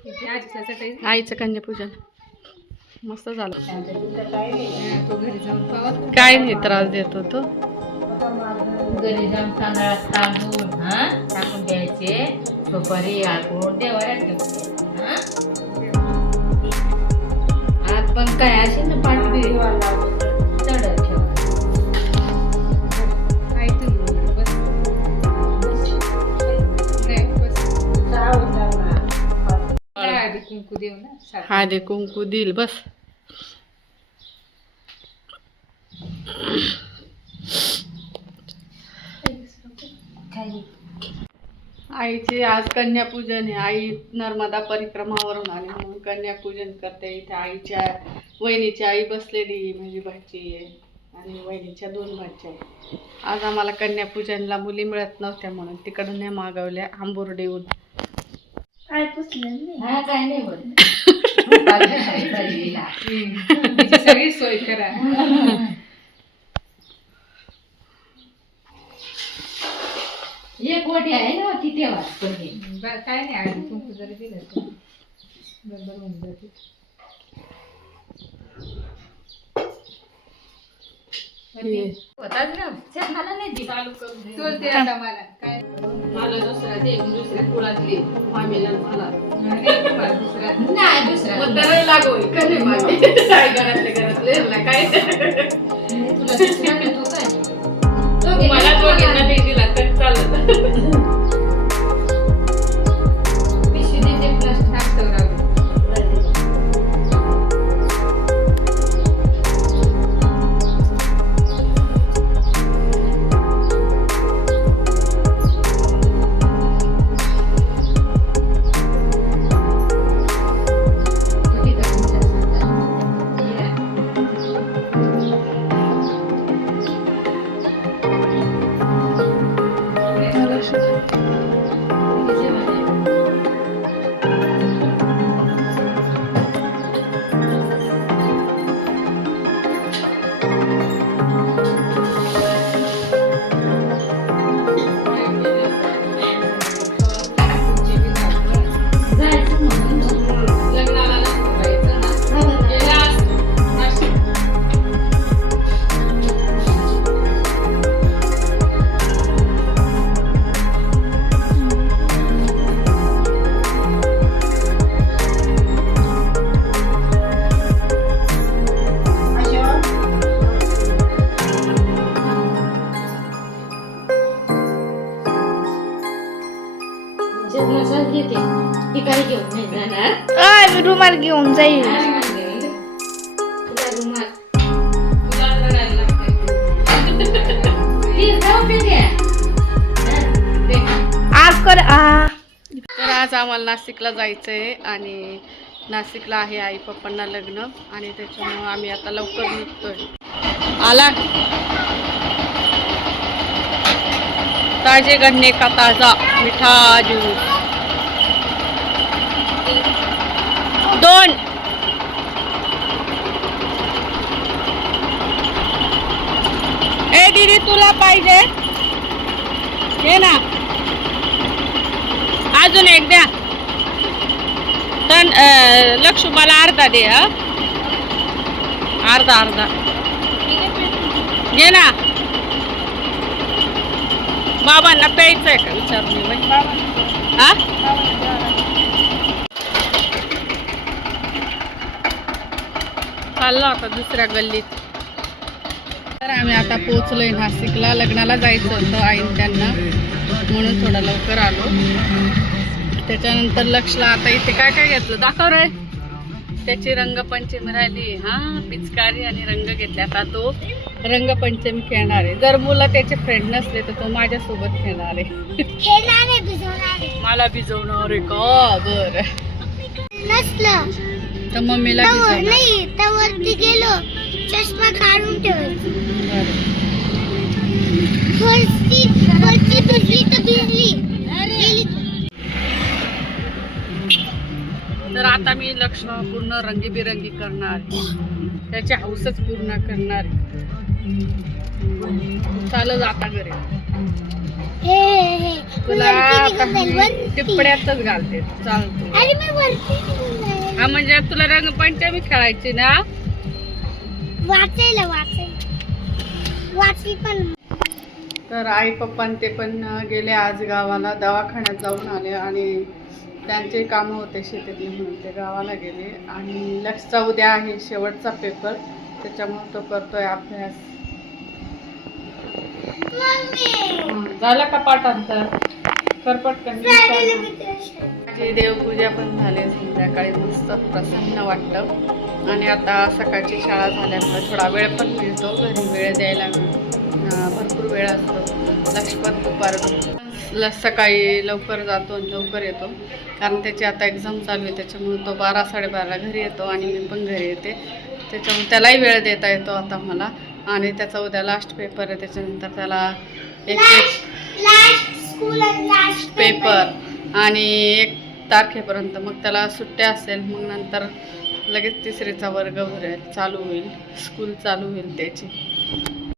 आईचं कन्यापूजन मस्त झालं. काय नाही त्रास देत होतो. घरी जाऊन तांदळात तांदूळ टाकून द्यायचे, सुपारी आळून देवाला ठेवते. आज पण काय असेल ना पाठवी चढत ठेवा. हळदी कुंकू देईल बस. आईचे आज कन्यापूजन आहे. आई नर्मदा परिक्रमावरून आली म्हणून कन्यापूजन करते. इथे आईच्या वहिनीची आई बसलेली, माझी भाची आहे आणि वहिनीच्या 2 भाच्या आहे. आज आम्हाला कन्यापूजनला मुली मिळत नव्हत्या म्हणून तिकडून ह्या मागवल्या आंबुर्डीहून. काय नाही बोलत. सगळी सोय करा. एक गोटी आहे ना ती तेव्हा काय नाही आधी कुंकू जरी दिलं तर बरोबर होऊन जाते. होताच ना मला नाही ती चालू करून दे. तोच दे आता मला. काय मला दुसऱ्या कुळातली मामीला मला दुसरा नाही दुसरा मग करायला लागोय का नाही मामी? काय घरातले काय तुला दुसरा देतो काय मला दोघींना नाही दिला तर चालत. पिशवी देते प्लास्टिक टाकतो राहू. रुमाल घेऊन जाईल. तर आज आम्हाला नाशिकला जायचं आहे आणि नाशिकला आहे आई पप्पांना लग्न आणि त्याच्यामुळं आम्ही आता लवकर निघतोय. आला ताजे गन्ने का ताजा मिठा ज्यूस 2. ए दीदी तुला पाहिजे हे ना, अजून एक द्या. तर लक्ष्मी मला अर्धा दे. अर्धा घे ना. बाबांना प्यायचं आहे का विचारून हा. चाललो आता दुसऱ्या गल्लीत. तर आम्ही आता पोहोचलोय नाशिकला. लग्नाला जायचं होतं आईन त्यांना म्हणून थोडा लवकर आलो. त्याच्यानंतर लक्षला आता इथे काय काय घेतलं दाखव रे. त्याची रंगपंचमी राहिली. पिचकारी आणि रंग घेतले. आता तो रंगपंचमी खेळणार आहे. जर मुलं त्याचे फ्रेंड नसले तर तो माझ्यासोबत खेळणार आहे. मला भिजवणार आहे का? बरं नसलं तर मम्मीला नाही तर वरती गेलो चष्मा काढून ठेवायचा. तर आता मी लक्ष पूर्ण रंगीबिरंगी करणार. त्याची हौसच पूर्ण करणार. चालत आता घरी. तुला आता टिपड्यातच घालते चालतो. हा म्हणजे तुला रंगपंचमी खेळायची ना. तर आई पप्पा ते पण गेले आज गावाला, दवाखान्यात जाऊन आले आणि त्यांचे कामं होते शेतीतले म्हणून ते गावाला गेले. आणि लक्षचा उद्या आहे शेवटचा पेपर, त्याच्यामुळे तो करतोय अभ्यास. झालं का पाठांतर? कर पटकन. माझी देवपूजा पण झाली संध्याकाळी, मस्त प्रसन्न वाटतं. आणि आता सकाळची शाळा झाल्यामुळे थोडा वेळ पण मिळतो, घरी वेळ द्यायला भरपूर वेळ असतो. लक्ष्मण दुपार सकाळी लवकर जातो आणि लवकर येतो, कारण त्याची आता एक्झाम चालू आहे, त्याच्यामुळे तो 12-12:30ला घरी येतो आणि मी पण घरी येते. त्याच्यामुळे त्यालाही वेळ देता येतो आता मला. आणि त्याचा उद्या लास्ट पेपर आहे, त्याच्यानंतर त्याला एक पेपर आणि 1 तारखेपर्यंत मग त्याला सुट्ट्या असेल. मग नंतर लगेच 3रीचा वर्ग भरेल, चालू होईल, स्कूल चालू होईल त्याची.